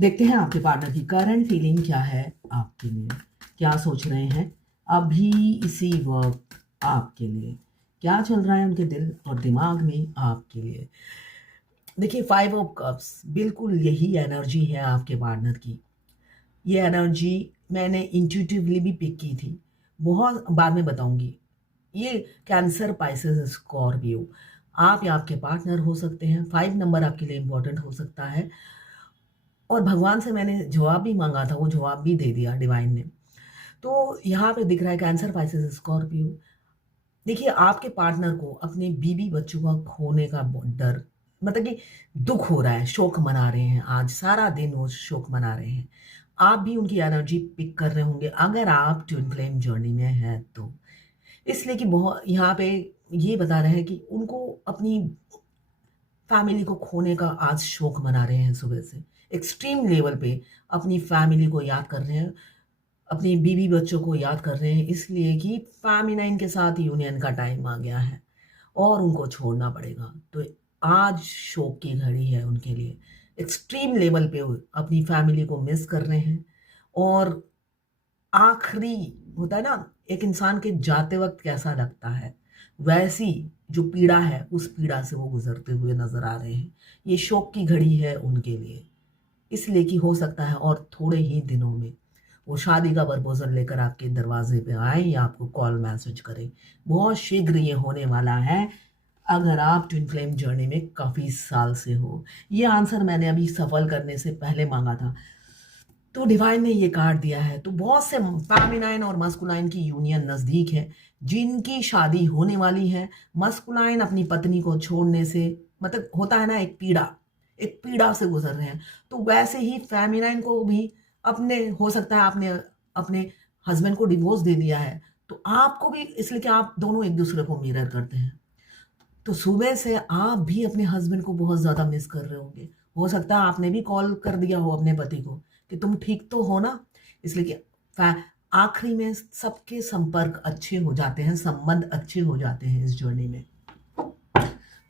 देखते हैं आपके पार्टनर की करंट फीलिंग क्या है आपके लिए, क्या सोच रहे हैं अभी इसी वक्त आपके लिए, क्या चल रहा है उनके दिल और दिमाग में आपके लिए। देखिए, 5 ऑफ कप्स बिल्कुल यही एनर्जी है आपके पार्टनर की। ये एनर्जी मैंने इंट्यूटिवली भी पिक की थी, बहुत बाद में बताऊंगी। ये कैंसर, पाइसेस, स्कॉर्पियो, आप या आपके पार्टनर हो सकते हैं। 5 नंबर आपके लिए इंपॉर्टेंट हो सकता है और भगवान से मैंने जवाब भी मांगा था, वो जवाब भी दे दिया डिवाइन ने। तो यहाँ पे दिख रहा है कैंसर, पाइसेस, स्कॉर्पियो। देखिए, आपके पार्टनर को अपने बीवी बच्चों का खोने का डर, मतलब कि दुख हो रहा है, शोक मना रहे हैं। आज सारा दिन वो शोक मना रहे हैं। आप भी उनकी एनर्जी पिक कर रहे होंगे अगर आप ट्विन फ्लेम जर्नी में हैं तो। इसलिए कि बहुत यहाँ पे ये बता रहे हैं कि उनको अपनी फैमिली को खोने का आज शोक मना रहे हैं। सुबह से एक्सट्रीम लेवल पे अपनी फैमिली को याद कर रहे हैं, अपनी बीवी बच्चों को याद कर रहे हैं, इसलिए कि फेमिनाइन के साथ यूनियन का टाइम आ गया है और उनको छोड़ना पड़ेगा। तो आज शोक की घड़ी है उनके लिए। एक्सट्रीम लेवल पे वो अपनी फैमिली को मिस कर रहे हैं और आखिरी होता है ना, एक इंसान के जाते वक्त कैसा लगता है, वैसी जो पीड़ा है उस पीड़ा से वो गुजरते हुए नजर आ रहे हैं। ये शोक की घड़ी है उनके लिए, इसलिए कि हो सकता है और थोड़े ही दिनों में वो शादी का प्रपोजल लेकर आपके दरवाजे पे आए या आपको कॉल मैसेज करें। बहुत शीघ्र ये होने वाला है अगर आप ट्विन फ्लेम जर्नी में काफ़ी साल से हो। ये आंसर मैंने अभी सफल करने से पहले मांगा था, तो डिवाइन ने ये कार्ड दिया है। तो बहुत से फेमिनाइन और मस्कुलाइन की यूनियन नज़दीक है जिनकी शादी होने वाली है। मस्कुलाइन अपनी पत्नी को छोड़ने से, मतलब होता है ना, एक पीड़ा से गुजर रहे हैं। तो वैसे ही फेमिनाइन को भी अपने, हो सकता है आपने अपने हस्बैंड को डिवोर्स दे दिया है, तो आपको भी, इसलिए कि आप दोनों एक दूसरे को मिरर करते हैं। तो सुबह से आप भी अपने हस्बैंड को बहुत ज़्यादा मिस कर रहे होंगे। हो सकता है आपने भी कॉल कर दिया हो अपने पति को कि तुम ठीक तो हो ना। इसलिए कि आखिरी में सबके संपर्क अच्छे हो जाते हैं, संबंध अच्छे हो जाते हैं इस जर्नी में।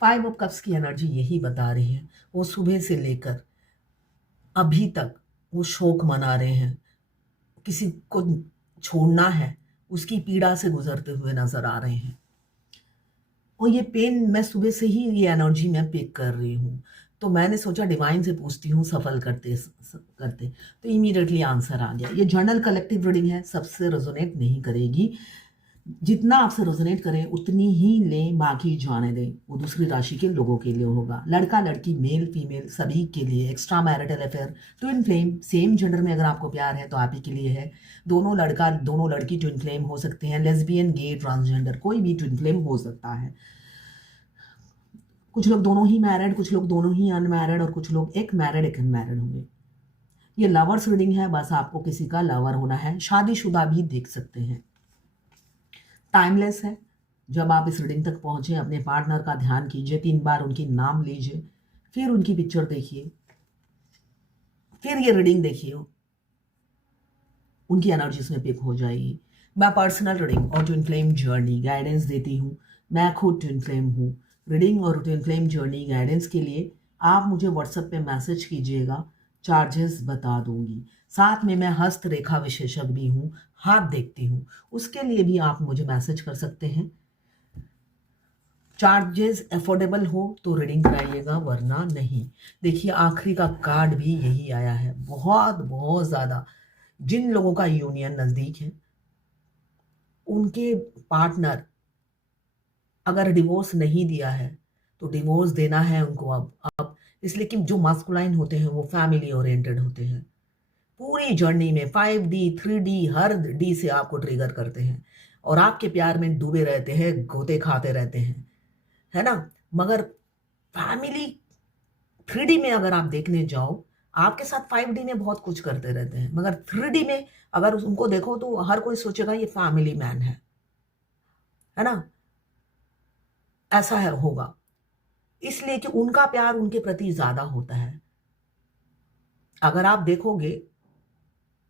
5 ऑफ कप्स की एनर्जी यही बता रही है। वो सुबह से लेकर अभी तक वो शोक मना रहे हैं, किसी को छोड़ना है, उसकी पीड़ा से गुजरते हुए नजर आ रहे हैं। और ये पेन मैं सुबह से ही, ये एनर्जी मैं पिक कर रही हूँ। तो मैंने सोचा डिवाइन से पूछती हूँ सफल करते करते, तो इमीडिएटली आंसर आ गया। ये जर्नल कलेक्टिव रीडिंग है, सबसे रेजोनेट नहीं करेगी। जितना आपसे रेजोनेट करे उतनी ही लें, बाकी जाने दें। वो दूसरी राशि के लोगों के लिए होगा, लड़का लड़की, मेल फीमेल, सभी के लिए। Extra marital affair, twin flame, same gender में अगर आपको प्यार है तो आप ही के लिए है। दोनों लड़का दोनों लड़की ट्विन फ्लेम हो सकते हैं। लेस्बियन, गे, ट्रांसजेंडर, कोई भी ट्विन फ्लेम हो सकता है। कुछ लोग दोनों ही मैरिड, कुछ लोग दोनों ही अनमैरिड और कुछ लोग एक मैरिड एक अनमैरिड होंगे। ये लवर्स रीडिंग है, बस आपको किसी का लवर होना है। शादीशुदा भी देख सकते हैं। टाइमलेस है। जब आप इस रीडिंग तक पहुंचे, अपने पार्टनर का ध्यान कीजिए, 3 बार उनकी नाम लीजिए, फिर उनकी पिक्चर देखिए, फिर ये रीडिंग देखिए, उनकी एनर्जी इसमें पिक हो जाएगी। मैं पर्सनल रीडिंग और ट्विन फ्लेम जर्नी गाइडेंस देती हूँ। मैं खुद ट्विन फ्लेम हूँ। रीडिंग और ट्विन फ्लेम जर्नी गाइडेंस के लिए आप मुझे व्हाट्सएप पे मैसेज कीजिएगा, चार्जेस बता दूंगी। साथ में मैं हस्त रेखा विशेषज्ञ भी हूँ, हाथ देखती हूँ, उसके लिए भी आप मुझे मैसेज कर सकते हैं। चार्जेस अफोर्डेबल हो तो रीडिंग कराइएगा, वरना नहीं। देखिए, आखिरी का कार्ड भी यही आया है। बहुत बहुत ज़्यादा जिन लोगों का यूनियन नज़दीक है, उनके पार्टनर अगर डिवोर्स नहीं दिया है तो डिवोर्स देना है उनको अब। इसलिए कि जो मास्कुलाइन होते हैं वो फैमिली ओरिएंटेड होते हैं। पूरी जर्नी में 5D 3D, हर डी से आपको ट्रिगर करते हैं और आपके प्यार में डूबे रहते हैं, गोते खाते रहते हैं, है ना। मगर फैमिली 3D में अगर आप देखने जाओ, आपके साथ 5D में बहुत कुछ करते रहते हैं, मगर 3D में अगर उनको देखो तो हर कोई सोचेगा ये फैमिली मैन है ना। ऐसा है, होगा, इसलिए कि उनका प्यार उनके प्रति ज्यादा होता है। अगर आप देखोगे,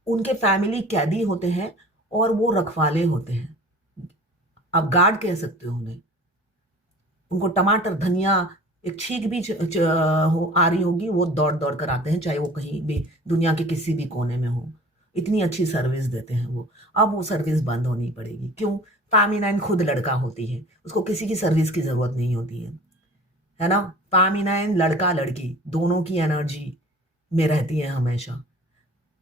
उनके फैमिली कैदी होते हैं और वो रखवाले होते हैं। आप गार्ड कह सकते हो उन्हें। उनको टमाटर, धनिया, एक छींक भी आ रही होगी, वो दौड़ दौड़ कर आते हैं, चाहे वो कहीं भी दुनिया के किसी भी कोने में हो। इतनी अच्छी सर्विस देते हैं वो। अब वो सर्विस बंद होनी पड़ेगी। क्यों? पामीनाइन खुद लड़का होती है, उसको किसी की सर्विस की जरूरत नहीं होती है ना। पामीनाइन लड़का लड़की दोनों की एनर्जी में रहती है हमेशा,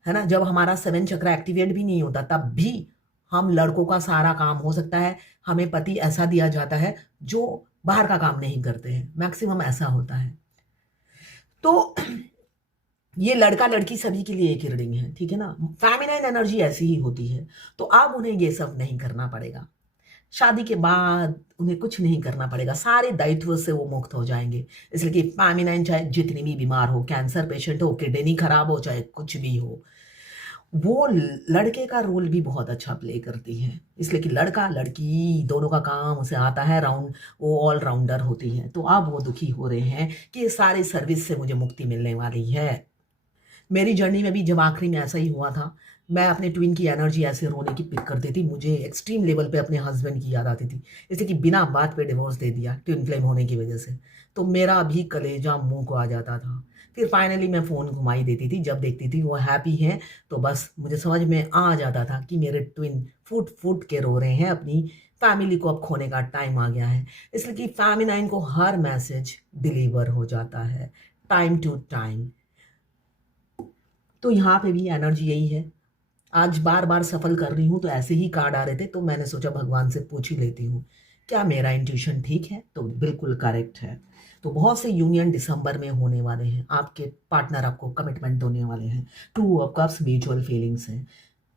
है ना। जब हमारा 7 चक्र एक्टिवेट भी नहीं होता तब भी हम लड़कों का सारा काम हो सकता है। हमें पति ऐसा दिया जाता है जो बाहर का काम नहीं करते हैं, मैक्सिमम ऐसा होता है। तो ये लड़का लड़की सभी के लिए एक ही रीडिंग है, ठीक है ना। फेमिनाइन एनर्जी ऐसी ही होती है। तो अब उन्हें ये सब नहीं करना पड़ेगा। शादी के बाद उन्हें कुछ नहीं करना पड़ेगा, सारे दायित्व से वो मुक्त हो जाएंगे। इसलिए कि फेमिनाइन चाहे जितनी भी बीमार हो, कैंसर पेशेंट हो, किडनी खराब हो, चाहे कुछ भी हो, वो लड़के का रोल भी बहुत अच्छा प्ले करती है। इसलिए कि लड़का लड़की दोनों का काम उसे आता है, राउंड वो ऑल राउंडर होती है। तो अब वो दुखी हो रहे हैं कि ये सारी सर्विस से मुझे मुक्ति मिलने वाली है। मेरी जर्नी में भी जब आखिरी में ऐसा ही हुआ था, मैं अपने ट्विन की एनर्जी ऐसे रोने की पिक करती थी, मुझे एक्सट्रीम लेवल पे अपने हस्बैंड की याद आती थी। इसलिए कि बिना बात पे डिवोर्स दे दिया ट्विन फ्लेम होने की वजह से। तो मेरा भी कलेजा मुंह को आ जाता था। फिर फाइनली मैं फ़ोन घुमाई देती थी, जब देखती थी वो हैप्पी हैं तो बस मुझे समझ में आ जाता था कि मेरे ट्विन फूट फूट के रो रहे हैं, अपनी फैमिली को अब खोने का टाइम आ गया है। इसलिए कि फेमिनाइन को हर मैसेज डिलीवर हो जाता है टाइम टू टाइम। तो यहाँ पे भी एनर्जी यही है। आज बार बार सफल कर रही हूँ तो ऐसे ही कार्ड आ रहे थे, तो मैंने सोचा भगवान से पूछ ही लेती हूँ क्या मेरा इंट्यूशन ठीक है। तो बिल्कुल करेक्ट है। तो बहुत से यूनियन दिसंबर में होने वाले हैं, आपके पार्टनर आपको कमिटमेंट देने वाले हैं। 2 ऑफ कप्स म्यूचुअल फीलिंग्स हैं,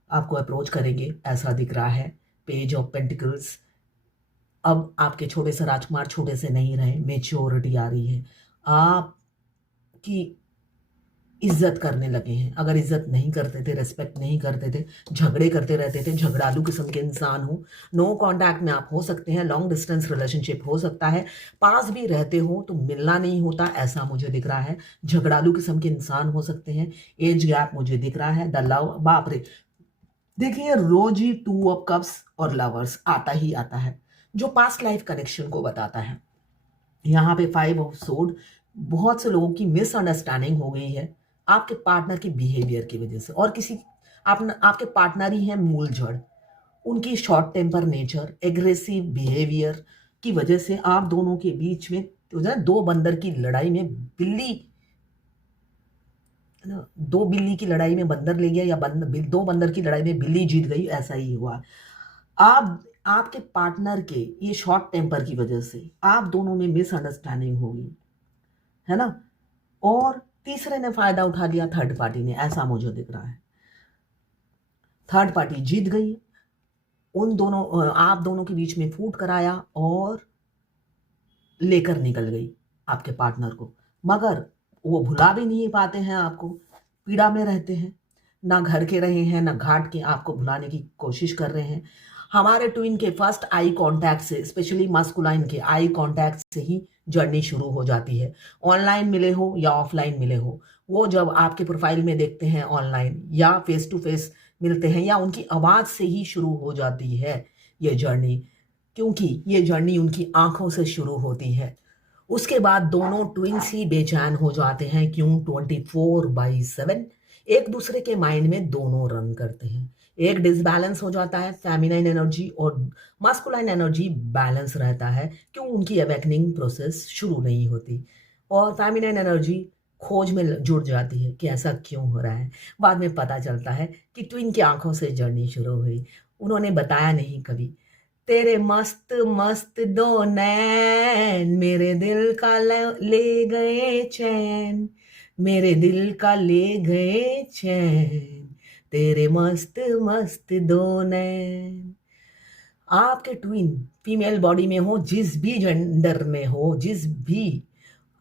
आपको अप्रोच करेंगे ऐसा दिख रहा है। पेज ऑफ पेंटिकल्स, अब आपके छोटे से राजकुमार छोटे से नहीं रहे, मेच्योरिटी आ रही है, आपकी इज्जत करने लगे हैं। अगर इज्जत नहीं करते थे, रिस्पेक्ट नहीं करते थे, झगड़े करते रहते थे, झगड़ालू किस्म के इंसान हो, नो कांटेक्ट में आप हो सकते हैं, लॉन्ग डिस्टेंस रिलेशनशिप हो सकता है, पास भी रहते हो तो मिलना नहीं होता, ऐसा मुझे दिख रहा है। झगड़ालू किस्म के इंसान हो सकते हैं, एज गैप मुझे दिख रहा है। द लव, बाप रे, देखिए रोज ही 2 ऑफ कप्स और लवर्स आता ही आता है, जो पास्ट लाइफ कनेक्शन को बताता है। यहाँ पे 5 ऑफ सोर्ड, बहुत से लोगों की मिसअंडरस्टैंडिंग हो गई है आपके पार्टनर के बिहेवियर की वजह से, और किसी आपके पार्टनर ही हैं मूल जड़। उनकी short temper nature, aggressive behaviour की वजह से आप दोनों के बीच में तो दो बंदर की लड़ाई में बिल्ली, दो बिल्ली की लड़ाई में बंदर ले गया, या दो बंदर की लड़ाई में बिल्ली जीत गई, ऐसा ही हुआ। आप आपके पार्टनर के ये शॉर्ट टेम्पर की वजह से आप दोनों में मिसअंडरस्टैंडिंग होगी, है ना। और तीसरे ने फायदा उठा लिया, थर्ड पार्टी ने, ऐसा मुझे दिख रहा है। थर्ड पार्टी जीत गई, उन दोनों आप दोनों के बीच में फूट कराया और लेकर निकल गई आपके पार्टनर को। मगर वो भुला भी नहीं पाते हैं आपको, पीड़ा में रहते हैं, ना घर के रहे हैं ना घाट के, आपको भुलाने की कोशिश कर रहे हैं। हमारे ट्विन के फर्स्ट आई कांटेक्ट से, स्पेशली मस्कुलाइन के आई कांटेक्ट से ही जर्नी शुरू हो जाती है। ऑनलाइन मिले हो या ऑफलाइन मिले हो, वो जब आपके प्रोफाइल में देखते हैं ऑनलाइन या फेस टू फेस मिलते हैं, या उनकी आवाज़ से ही शुरू हो जाती है ये जर्नी, क्योंकि ये जर्नी उनकी आंखों से शुरू होती है। उसके बाद दोनों ट्विंस ही बेचैन हो जाते हैं। क्यों? 24/7 एक दूसरे के माइंड में दोनों रन करते हैं। एक डिसबैलेंस हो जाता है, फेमिनाइन एनर्जी और मास्कुलाइन एनर्जी बैलेंस रहता है। क्यों? उनकी अवेकनिंग प्रोसेस शुरू नहीं होती, और फेमिनाइन एनर्जी खोज में जुड़ जाती है कि ऐसा क्यों हो रहा है। बाद में पता चलता है कि ट्विन की आंखों से जर्नी शुरू हुई। उन्होंने बताया नहीं कभी, तेरे मस्त मस्त दो नैन मेरे दिल का ले गए चैन, मेरे दिल का ले गए चैन, तेरे मस्त मस्त दो नैन। आपके ट्विन फीमेल बॉडी में हो, जिस भी जेंडर में हो, जिस भी,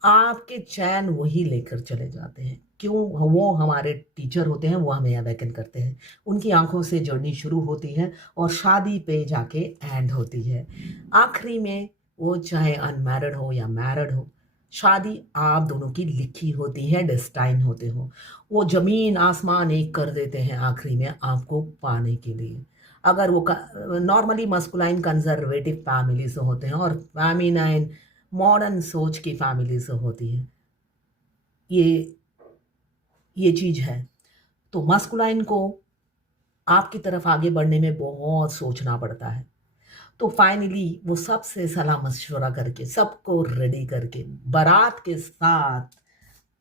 आपके चैन वही लेकर चले जाते हैं। क्यों? वो हमारे टीचर होते हैं, वो हमें अवेकन करते हैं। उनकी आंखों से जर्नी शुरू होती है और शादी पे जाके एंड होती है। आखिरी में वो चाहे अनमैरिड हो या मैरिड हो, शादी आप दोनों की लिखी होती है, डेस्टाइन होते हो। वो जमीन आसमान एक कर देते हैं आखिरी में आपको पाने के लिए। अगर वो नॉर्मली मस्कुलाइन कंजर्वेटिव फैमिली से होते हैं और फेमिनाइन मॉडर्न सोच की फैमिली से होती है। ये ये चीज़ है। तो मस्कुलाइन को आपकी तरफ आगे बढ़ने में बहुत सोचना पड़ता है। तो फाइनली वो सबसे सलाह मशवरा करके, सबको रेडी करके, बारात के साथ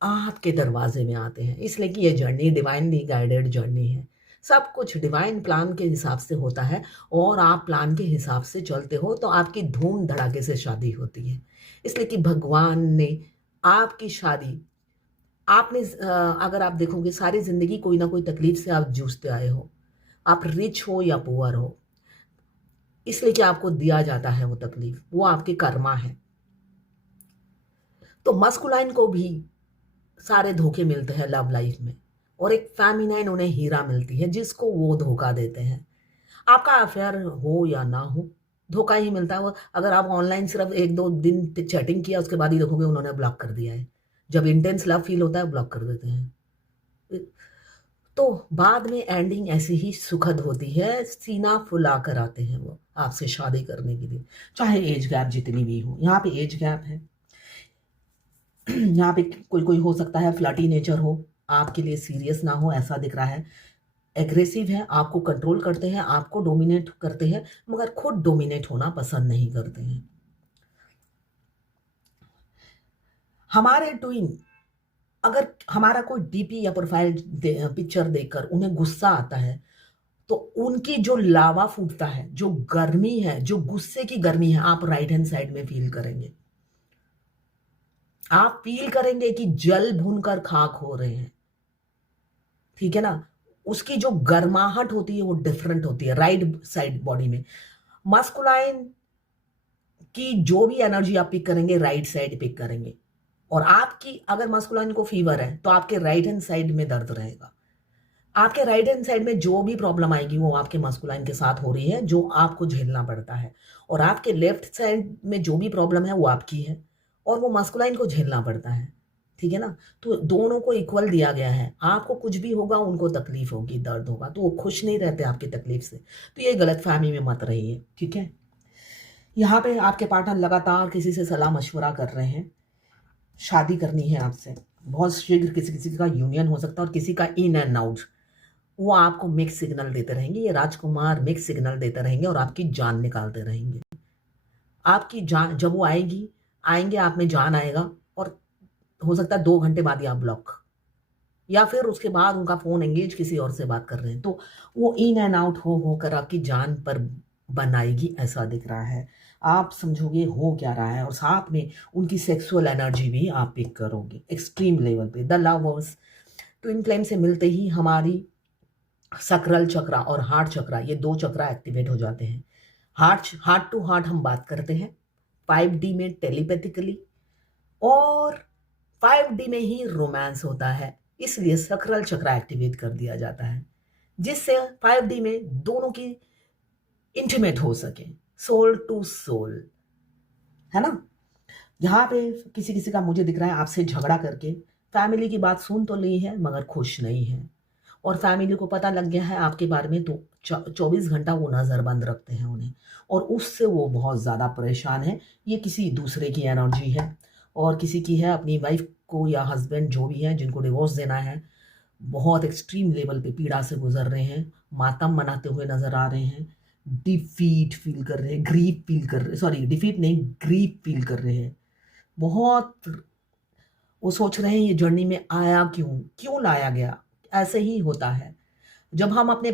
आपके दरवाजे में आते हैं। इसलिए कि ये जर्नी डिवाइनली गाइडेड जर्नी है। सब कुछ डिवाइन प्लान के हिसाब से होता है और आप प्लान के हिसाब से चलते हो तो आपकी धूम धड़ाके से शादी होती है। इसलिए कि भगवान ने आपकी शादी आपने अगर आप देखोगे सारी ज़िंदगी कोई ना कोई तकलीफ से आप जूझते आए हो। आप रिच हो या पुअर हो, इसलिए कि आपको दिया जाता है वो तकलीफ, वो आपके कर्मा है। तो मस्कुलाइन को भी सारे धोखे मिलते हैं लव लाइफ में, और एक फेमिनाइन उन्हें हीरा मिलती है जिसको वो धोखा देते हैं। आपका अफेयर हो या ना हो, धोखा ही मिलता है। वो अगर आप ऑनलाइन सिर्फ 1-2 दिन चैटिंग किया, उसके बाद ही देखोगे उन्होंने ब्लॉक कर दिया है। जब इंटेंस लव फील होता है ब्लॉक कर देते हैं। तो बाद में एंडिंग ऐसी ही सुखद होती है, सीना फुला कर आते हैं वो आपसे शादी करने के लिए, चाहे एज गैप जितनी भी हो। यहाँ पे एज गैप है, यहाँ पे कोई कोई हो सकता है फ्लर्टी नेचर हो, आपके लिए सीरियस ना हो ऐसा दिख रहा है। एग्रेसिव है, आपको कंट्रोल करते हैं, आपको डोमिनेट करते हैं, मगर खुद डोमिनेट होना पसंद नहीं करते हैं। हमारे ट्विन, अगर हमारा कोई डीपी या प्रोफाइल पिक्चर देखकर उन्हें गुस्सा आता है, तो उनकी जो लावा फूटता है, जो गर्मी है, जो गुस्से की गर्मी है, आप राइट हैंड साइड में फील करेंगे। आप फील करेंगे कि जल भूनकर खाक हो रहे हैं, ठीक है ना। उसकी जो गर्माहट होती है वो डिफरेंट होती है राइट साइड बॉडी में। मस्कुलाइन की जो भी एनर्जी आप पिक करेंगे राइट साइड पिक करेंगे, और आपकी अगर मस्कुलाइन को फीवर है तो आपके राइट हैंड साइड में दर्द रहेगा। आपके राइट हैंड साइड में जो भी प्रॉब्लम आएगी वो आपके मस्कुलाइन के साथ हो रही है, जो आपको झेलना पड़ता है। और आपके लेफ्ट साइड में जो भी प्रॉब्लम है वो आपकी है और वो मस्कुलाइन को झेलना पड़ता है, ठीक है ना। तो दोनों को इक्वल दिया गया है। आपको कुछ भी होगा, उनको तकलीफ होगी, दर्द होगा, तो वो खुश नहीं रहते आपकी तकलीफ से। तो ये गलतफहमी में मत रहिए, ठीक है। यहाँ पे आपके पार्टनर लगातार किसी से सलाह मशवरा कर रहे हैं, शादी करनी है आपसे। बहुत शीघ्र किसी किसी का यूनियन हो सकता है और किसी का इन एंड आउट। वो आपको मिक्स सिग्नल देते रहेंगे, ये राजकुमार मिक्स सिग्नल देते रहेंगे और आपकी जान निकालते रहेंगे। आपकी जान जब वो आएंगे आप में जान आएगा, और हो सकता है 2 घंटे बाद ही आप ब्लॉक, या फिर उसके बाद उनका फ़ोन एंगेज किसी और से बात कर रहे हैं। तो वो इन एंड आउट हो कर आपकी जान पर बनाएगी, ऐसा दिख रहा है। आप समझोगे हो क्या रहा है, और साथ में उनकी सेक्सुअल एनर्जी भी आप पिक करोगे एक्सट्रीम लेवल पे। द लवर्स ट्विन फ्लेम से मिलते ही हमारी सक्राल चक्रा और हार्ट चक्रा, ये 2 चक्रा एक्टिवेट हो जाते हैं। हार्ट टू हार्ट हम बात करते हैं 5D में टेलीपैथिकली, और 5D में ही रोमांस होता है। इसलिए सक्राल चक्रा एक्टिवेट कर दिया जाता है, जिससे 5D में दोनों की इंटीमेट हो सके, सोल टू सोल, है ना। यहाँ पे किसी किसी का मुझे दिख रहा है आपसे झगड़ा करके फैमिली की बात सुन तो ली है मगर खुश नहीं है, और फैमिली को पता लग गया है आपके बारे में, तो 24 घंटा वो नज़रबंद रखते हैं उन्हें, और उससे वो बहुत ज़्यादा परेशान है। ये किसी दूसरे की एनर्जी है, और किसी की है अपनी वाइफ को या हस्बैंड जो भी है जिनको डिवोर्स देना है, बहुत एक्सट्रीम लेवल पे पीड़ा से गुजर रहे हैं, मातम मनाते हुए नज़र आ रहे हैं, डिफीट फील कर रहे हैं, ग्रीफ फील कर रहे, सॉरी डिफीट नहीं, ग्रीफ फील कर रहे हैं बहुत। वो सोच रहे हैं ये जर्नी में आया क्यों, क्यों लाया गया। ऐसे ही होता है जब हम अपने,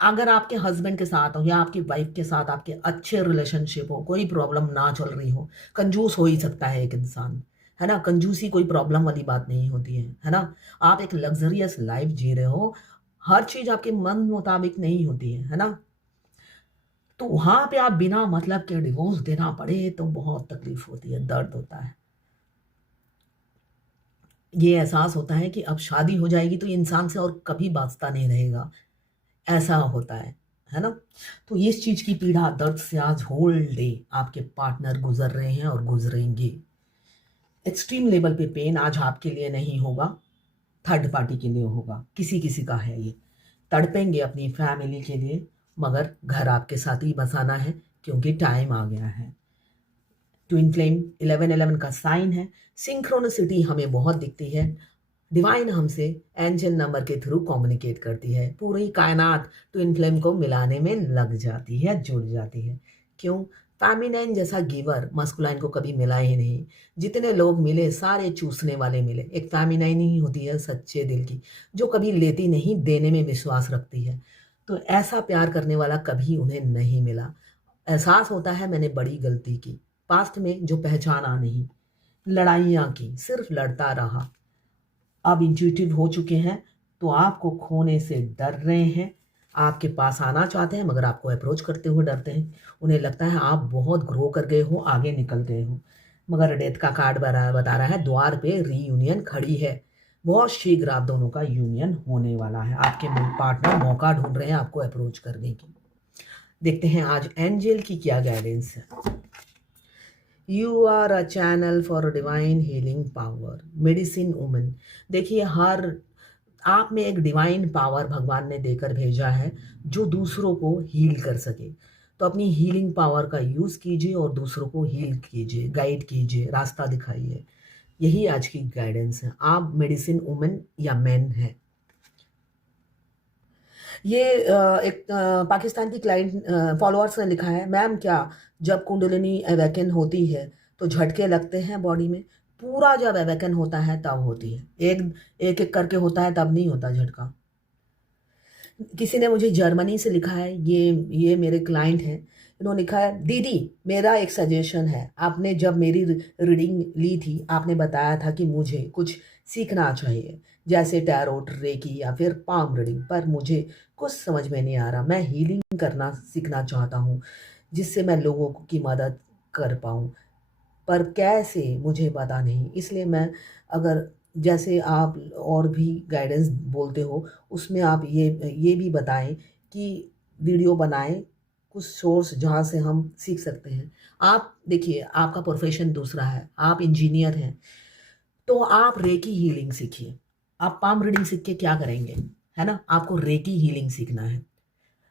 अगर आपके हस्बैंड के साथ हो या आपकी वाइफ के साथ आपके अच्छे रिलेशनशिप हो, कोई प्रॉब्लम ना चल रही हो, कंजूस हो ही सकता है एक इंसान, है ना। कंजूसी कोई प्रॉब्लम वाली बात नहीं होती है ना। आप एक लग्जरियस लाइफ जी रहे हो, हर चीज आपके मन मुताबिक नहीं होती है ना। तो वहां पे आप बिना मतलब के डिवोर्स देना पड़े तो बहुत तकलीफ होती है, दर्द होता है। ये एहसास होता है कि अब शादी हो जाएगी तो इंसान से और कभी वास्ता नहीं रहेगा, ऐसा होता है ना। तो इस चीज की पीड़ा, दर्द से आज होल डे आपके पार्टनर गुजर रहे हैं और गुजरेंगे। एक्सट्रीम लेवल पे पेन आज आपके लिए नहीं होगा, थर्ड पार्टी के लिए होगा। किसी किसी का है ये, तड़पेंगे अपनी फैमिली के लिए, मगर घर आपके साथ ही बसाना है क्योंकि टाइम आ गया है। ट्विन फ्लेम 1111 का साइन है। सिंक्रोनिसिटी हमें बहुत दिखती है। डिवाइन हमसे एंजल नंबर के थ्रू कम्युनिकेट करती है। पूरी कायनात ट्विन फ्लेम को मिलाने में लग जाती है, जुड़ जाती है। क्यों? फेमिनाइन जैसा गिवर मस्कुलाइन को कभी मिला ही नहीं। जितने लोग मिले सारे चूसने वाले मिले। एक फेमिनाइन ही होती है सच्चे दिल की, जो कभी लेती नहीं, देने में विश्वास रखती है। तो ऐसा प्यार करने वाला कभी उन्हें नहीं मिला। एहसास होता है मैंने बड़ी गलती की, पास्ट में जो पहचाना नहीं, लड़ाइयाँ की, सिर्फ लड़ता रहा। अब इंट्यूटिव हो चुके हैं, तो आपको खोने से डर रहे हैं। आपके पास आना चाहते हैं मगर आपको अप्रोच करते हुए डरते हैं। उन्हें लगता है आप बहुत ग्रो कर गए हो, आगे निकल गए हो। मगर डेथ का कार्ड बता रहा है द्वार पे रीयूनियन खड़ी है। बहुत शीघ्र आप दोनों का यूनियन होने वाला है। आपके पार्टनर मौका ढूंढ रहे हैं आपको अप्रोच करने की। देखते हैं आज एंजल की क्या गाइडेंस है। You are a channel for divine healing power, medicine woman. देखिए, हर आप में एक डिवाइन पावर भगवान ने देकर भेजा है जो दूसरों को हील कर सके। तो अपनी हीलिंग पावर का यूज़ कीजिए और दूसरों को हील कीजिए, गाइड कीजिए, रास्ता दिखाइए। यही आज की गाइडेंस है। आप मेडिसिन वुमन या मैन हैं। ये एक पाकिस्तान की क्लाइंट फॉलोअर्स ने लिखा है, मैम क्या जब कुंडलिनी अवेकन होती है तो झटके लगते हैं बॉडी में? पूरा जब अवेकन होता है तब होती है, एक एक एक करके होता है तब नहीं होता झटका। किसी ने मुझे जर्मनी से लिखा है, ये मेरे क्लाइंट हैं। इन्होंने लिखा है, दीदी मेरा एक सजेशन है, आपने जब मेरी रीडिंग ली थी आपने बताया था कि मुझे कुछ सीखना चाहिए, जैसे टैरोट, रेकी या फिर पाम रीडिंग, पर मुझे कुछ समझ में नहीं आ रहा। मैं हीलिंग करना सीखना चाहता हूँ जिससे मैं लोगों की मदद कर पाऊँ, पर कैसे मुझे पता नहीं। इसलिए मैं, अगर जैसे आप और भी गाइडेंस बोलते हो उसमें आप ये भी बताएं कि वीडियो बनाएं कुछ सोर्स जहाँ से हम सीख सकते हैं। आप देखिए, आपका प्रोफेशन दूसरा है, आप इंजीनियर हैं, तो आप रेकी हीलिंग सीखिए। आप पाम रीडिंग सीख के क्या करेंगे, है ना? आपको रेकी हीलिंग सीखना है।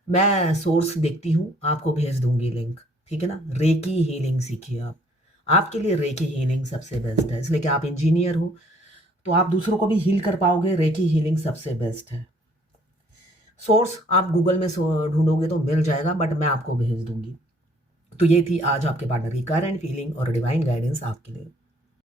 मैं सोर्स देखती हूँ, आपको भेज दूंगी लिंक, ठीक है ना? रेकी हीलिंग सीखिए आप। आपके लिए रेकी हीलिंग सबसे बेस्ट है, इसलिए कि आप इंजीनियर हो तो आप दूसरों को भी हील कर पाओगे। रेकी हीलिंग सबसे बेस्ट है। सोर्स आप गूगल में ढूंढोगे तो मिल जाएगा, बट मैं आपको भेज दूंगी। तो ये थी आज आपके पार्टनर की करंट फीलिंग और डिवाइन गाइडेंस आपके लिए।